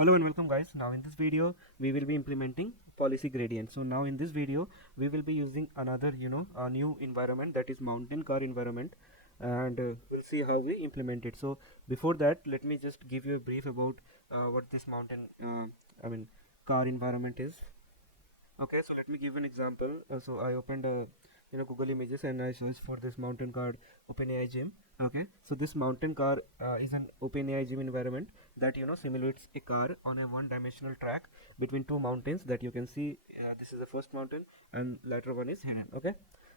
Hello and welcome guys. Now in this video we will be implementing policy gradient. So now in this video we will be using another a new environment, that is mountain car environment, and we'll see how we implement it. So before that, let me just give you a brief about what this mountain I mean car environment is. Okay, so let me give an example. So I opened Google Images and I searched for this mountain car OpenAI gym. Okay, so this mountain car is an OpenAI gym environment that simulates a car on a one-dimensional track between two mountains that you can see. This is the first mountain and later one is hidden. Okay,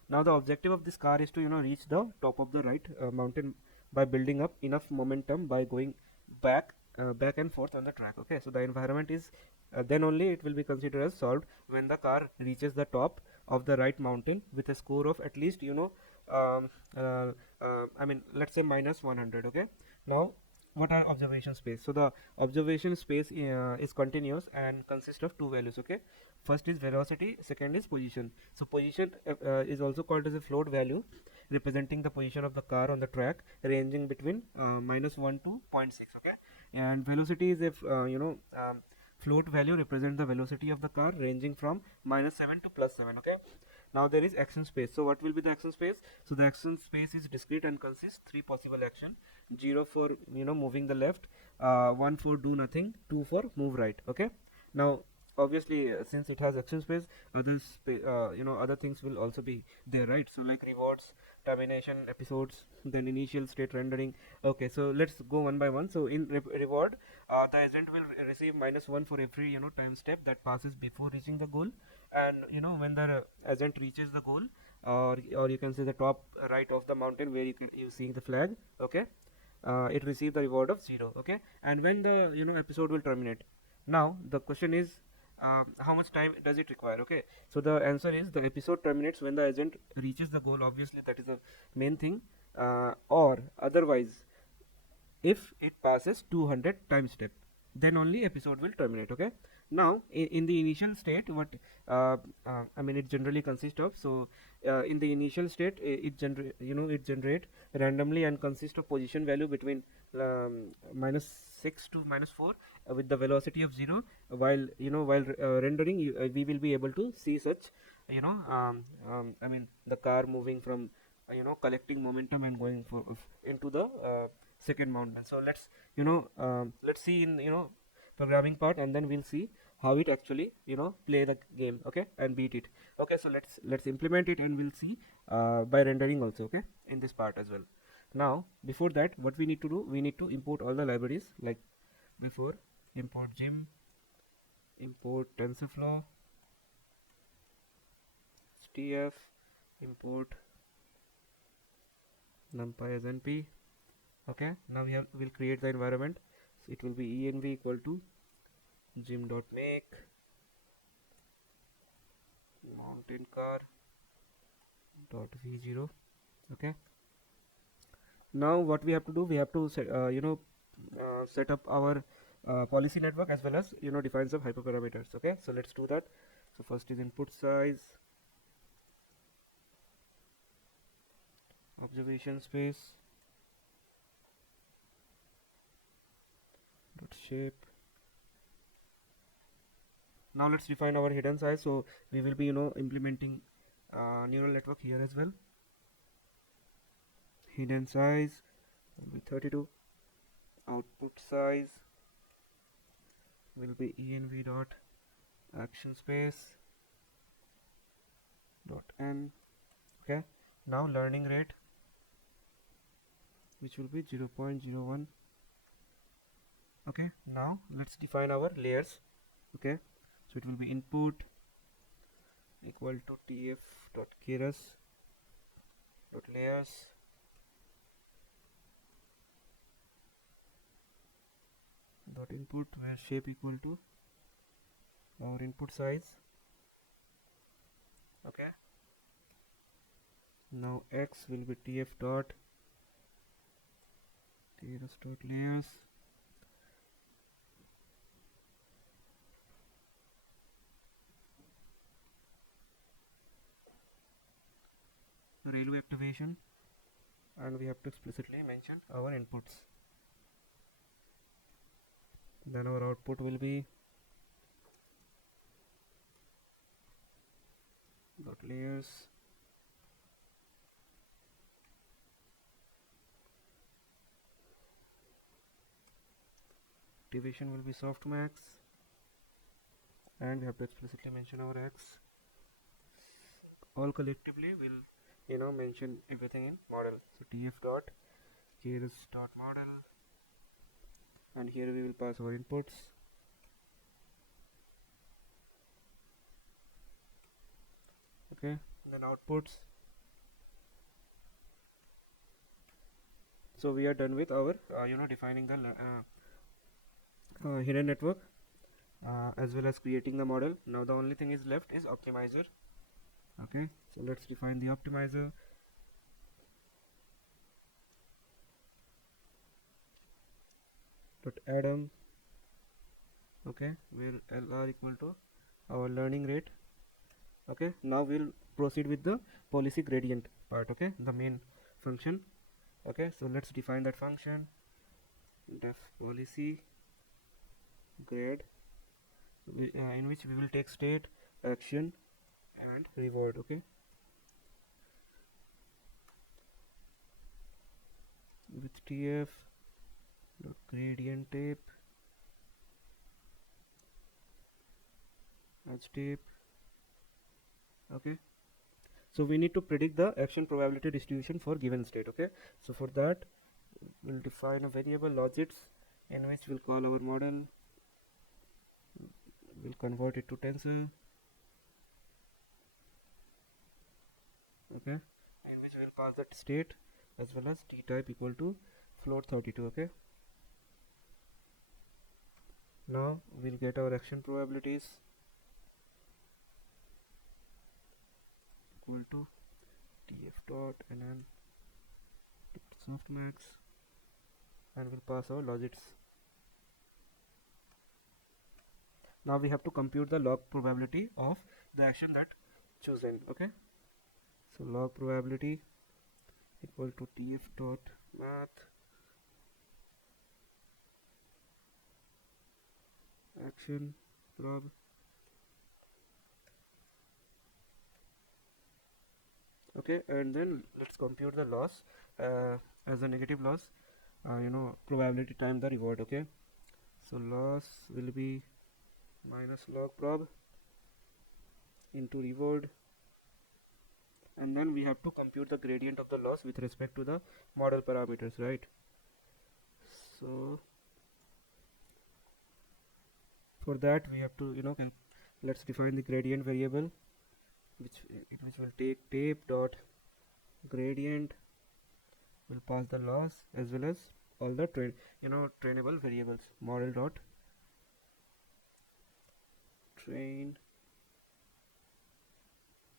now the objective of this car is to reach the top of the right mountain by building up enough momentum by going back and forth on the track. Okay, so the environment is then only it will be considered as solved when the car reaches the top of the right mountain with a score of at least um, let's say minus 100. Okay, now what are observation space? So the observation space is continuous and consists of two values. Okay, first is velocity, second is position. So position is also called as a float value, representing the position of the car on the track, ranging between -1 to 0.6. Okay, and velocity is if float value represents the velocity of the car ranging from -7 to +7. Okay, now there is action space. So what will be the action space? So the action space is discrete and consists three possible action: 0 for moving the left, 1 for do nothing, 2 for move right. Okay, now obviously since it has action space, other things will also be there, right? So like rewards, termination episodes, then initial state rendering. Okay, so let's go one by one. So in reward, the agent will receive -1 for every time step that passes before reaching the goal. And when the agent reaches the goal, or you can say the top right of the mountain where you see the flag. Okay, it receives the reward of 0. Okay, and when the episode will terminate. Now the question is, how much time does it require? Okay, so the answer is the episode terminates when the agent reaches the goal. Obviously that is the main thing, or otherwise if it passes 200 time step, then only episode will terminate. Okay, now in the initial state, what it generally consists of. So in the initial state, it generate randomly and consists of position value between -6 to -4 with the velocity of 0. While rendering, we will be able to see such the car moving from collecting momentum and going for into the second mountain. So let's see in programming part, and then we'll see how it actually play the game. Okay, and beat it. Okay, so let's implement it and we'll see by rendering also. Okay, in this part as well. Now before that, what we need to do, we need to import all the libraries. Like before, import gym, import TensorFlow, STF, import numpy as np. Okay, now we'll create the environment. So it will be env equal to gym.make mountain car .v0. Okay, now what we have to do, we have to set up our policy network as well as define some hyperparameters. Okay, so let's do that. So first is input size, observation space, dot shape. Now let's define our hidden size. So we will be implementing neural network here as well. Hidden size will be 32. Output size will be env dot action space dot n. Okay, now learning rate, which will be 0.01. Okay, now let's define our layers. Okay, so it will be input equal to tf dot keras dot layers dot input, where shape equal to our input size. Okay, now x will be tf dot keras dot layers railway activation, and we have to explicitly mention our inputs. Then our output will be dot layers, activation will be softmax, and we have to explicitly mention our x. All collectively will mention everything in model. So tf dot keys dot model, and here we will pass our inputs. Okay, then outputs. So we are done with our defining the hidden network as well as creating the model. Now the only thing is left is optimizer. Okay, so let's define the optimizer. Dot Adam. Okay, will LR equal to our learning rate. Okay, now we'll proceed with the policy gradient part. Okay, the main function. Okay, so let's define that function. Def policy grade, in which we will take state, action, and reward. Okay, with tf dot gradient tape as tape. Okay, so we need to predict the action probability distribution for given state. Okay, so for that we'll define a variable logits, in which we'll call our model, we'll convert it to tensor. Okay, in which we'll pass that state as well as t type equal to float 32. Okay, now we'll get our action probabilities equal to tf dot nm softmax, and we'll pass our logits. Now we have to compute the log probability of the action that chosen. Okay, so log probability equal to tf dot math action prob. Okay, and then let's compute the loss as a negative loss, probability time the reward. Okay, so loss will be minus log prob into reward, and then we have to compute the gradient of the loss with respect to the model parameters, right? So for that we have to let's define the gradient variable, which will take tape dot gradient, will pass the loss as well as all the trainable variables. Model dot train,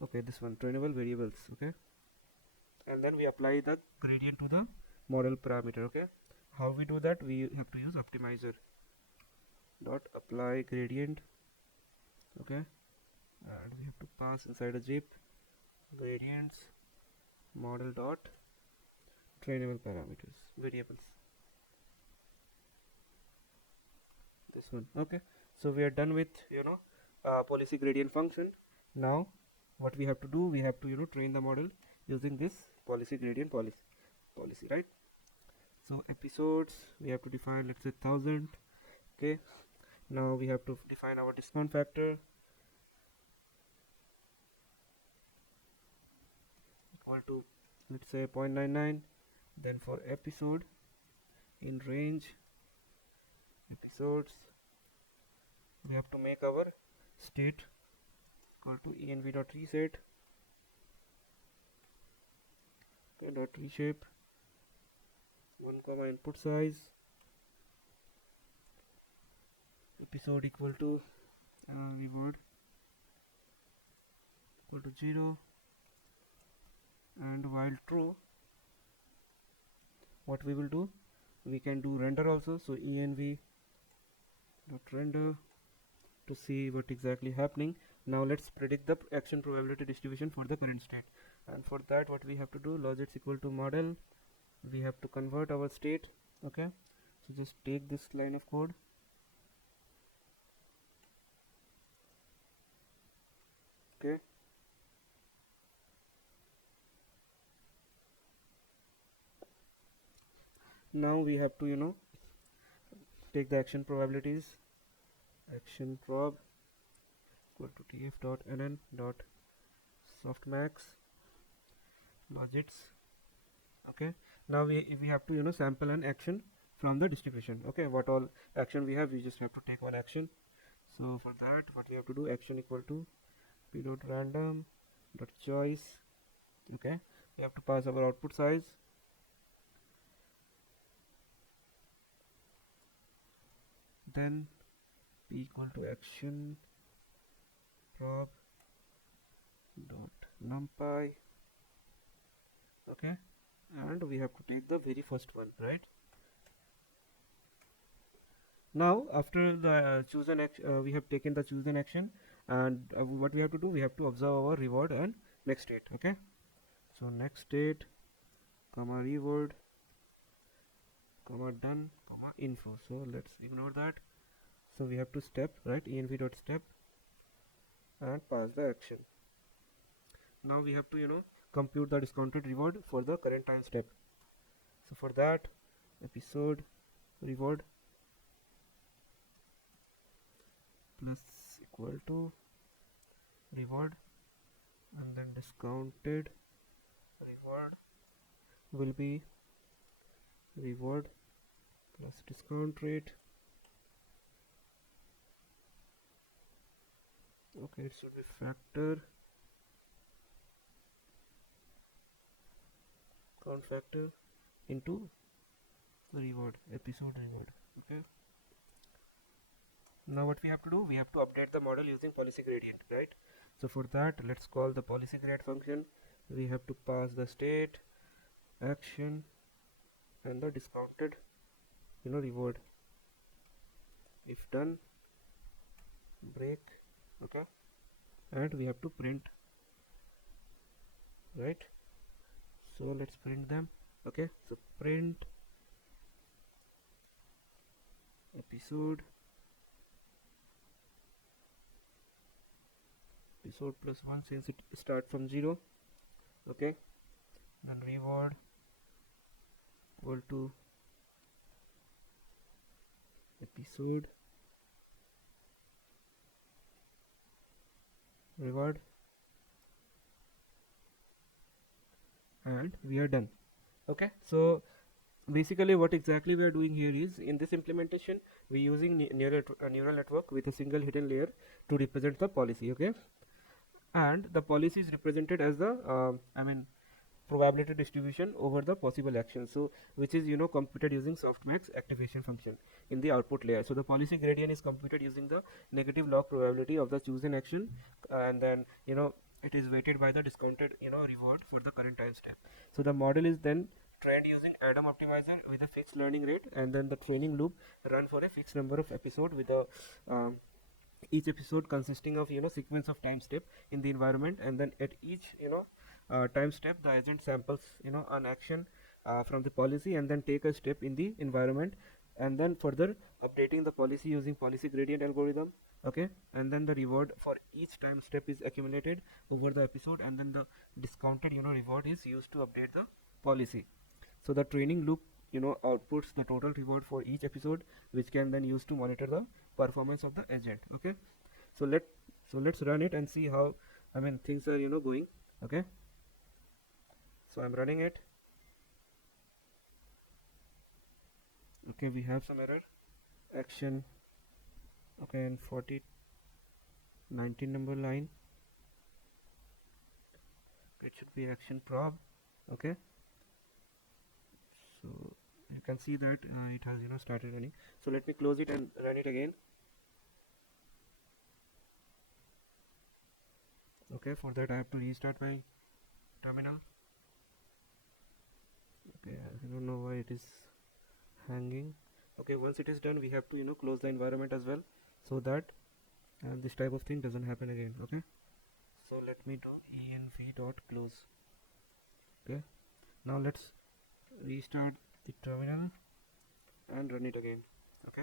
okay, this one, trainable variables. Okay, and then we apply the gradient to the model parameter. Okay, how we do that? We have to use optimizer dot apply gradient. Okay, and we have to pass inside a zip gradients model dot trainable parameters variables, this one. Okay, so we are done with policy gradient function. Now what we have to do, we have to train the model using this policy gradient policy, right? So episodes we have to define, let's say 1000. Okay, now we have to define our discount factor equal to, let's say, 0.99. Then for episode in range episodes, we have to make our state equal to env dot reset, okay, dot reshape 1 comma input size, episode equal to reward equal to 0, and while true, what we will do, we can do render also. So env dot render to see what exactly happening. Now let's predict the action probability distribution for the current state, and for that what we have to do, logits equal to model, we have to convert our state. Okay, so just take this line of code Now we have to take the action probabilities. Action prob equal to tf dot nn dot softmax logits. Okay, now we have to sample an action from the distribution. Okay, what all action we have, we just have to take one action. So for that, what we have to do, action equal to p dot random dot choice. Okay, we have to pass our output size, then p equal to action prob dot numpy. Okay, and we have to take the very first one, right? Now after the chosen action, we have taken the chosen action, and what we have to do, we have to observe our reward and next state. Okay, so next state comma reward comma done comma info. So let's ignore that. So we have to step, right, env dot step and pass the action. Now we have to compute the discounted reward for the current time step. So for that, episode reward plus equal to reward, and then discounted reward will be reward plus discount rate. Okay, it should be factor, count factor into reward, episode reward. Okay, now what we have to do, we have to update the model using policy gradient, right? So for that, let's call the policy grad function. We have to pass the state, action, and the discounted reward. If done, break. Okay, and we have to print, right? So let's print them. Okay, so print episode plus 1 since it start from 0. Okay, then reward equal to episode reward, and we are done. Okay, so basically what exactly we are doing here is, in this implementation we are using neural network with a single hidden layer to represent the policy. Okay, and the policy is represented as the probability distribution over the possible actions, so which is computed using softmax activation function in the output layer. So the policy gradient is computed using the negative log probability of the chosen action, and then it is weighted by the discounted reward for the current time step. So the model is then trained using Adam optimizer with a fixed learning rate, and then the training loop run for a fixed number of episode with a each episode consisting of sequence of time step in the environment, and then at each time step the agent samples an action from the policy and then take a step in the environment, and then further updating the policy using policy gradient algorithm. Okay, and then the reward for each time step is accumulated over the episode, and then the discounted reward is used to update the policy. So the training loop outputs the total reward for each episode, which can then use to monitor the performance of the agent. Okay, so let's run it and see how things are going. Okay, so I'm running it. Okay, we have some error, action. Okay, and 19 number line, it should be action prob. Okay, so you can see that it has started running. So let me close it and run it again. Okay, for that I have to restart my terminal. Okay, I don't know why it is hanging. Okay, once it is done, we have to close the environment as well, so that this type of thing doesn't happen again. Okay, so let me do env dot close. Okay, now let's restart the terminal and run it again. Okay,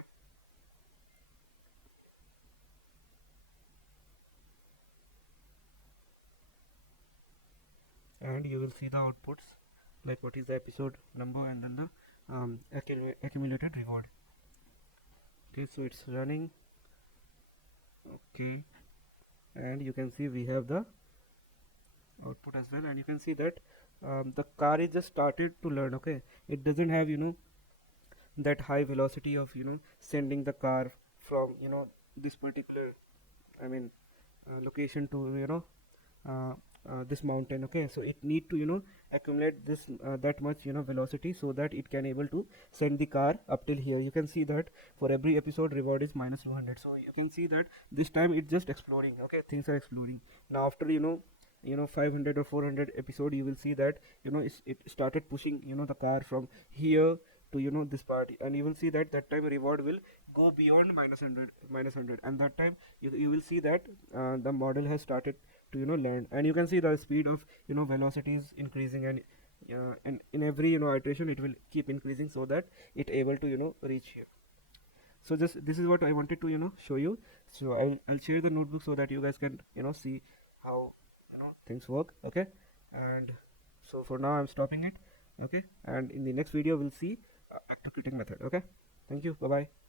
and you will see the outputs, like what is the episode number and then the accumulated reward. Okay, so it's running. Okay, and you can see we have the output as well, and you can see that the car is just started to learn. Okay, it doesn't have that high velocity of sending the car from this particular, I mean, location to uh, this mountain. Okay, so it need to accumulate this that much velocity, so that it can able to send the car up till here. You can see that for every episode reward is minus 200, so you can see that this time it's just exploring. Okay, things are exploring. Now after 500 or 400 episode, you will see that it started pushing the car from here to this part, and you will see that that time reward will go beyond minus 100, and that time you will see that the model has started to land, and you can see the speed of velocity is increasing, and in every iteration it will keep increasing, so that it able to reach here. So just this is what I wanted to show you. So I'll share the notebook so that you guys can see how things work. Okay, and so for now I'm stopping it. Okay, and in the next video we'll see active critic method. Okay, thank you, bye bye.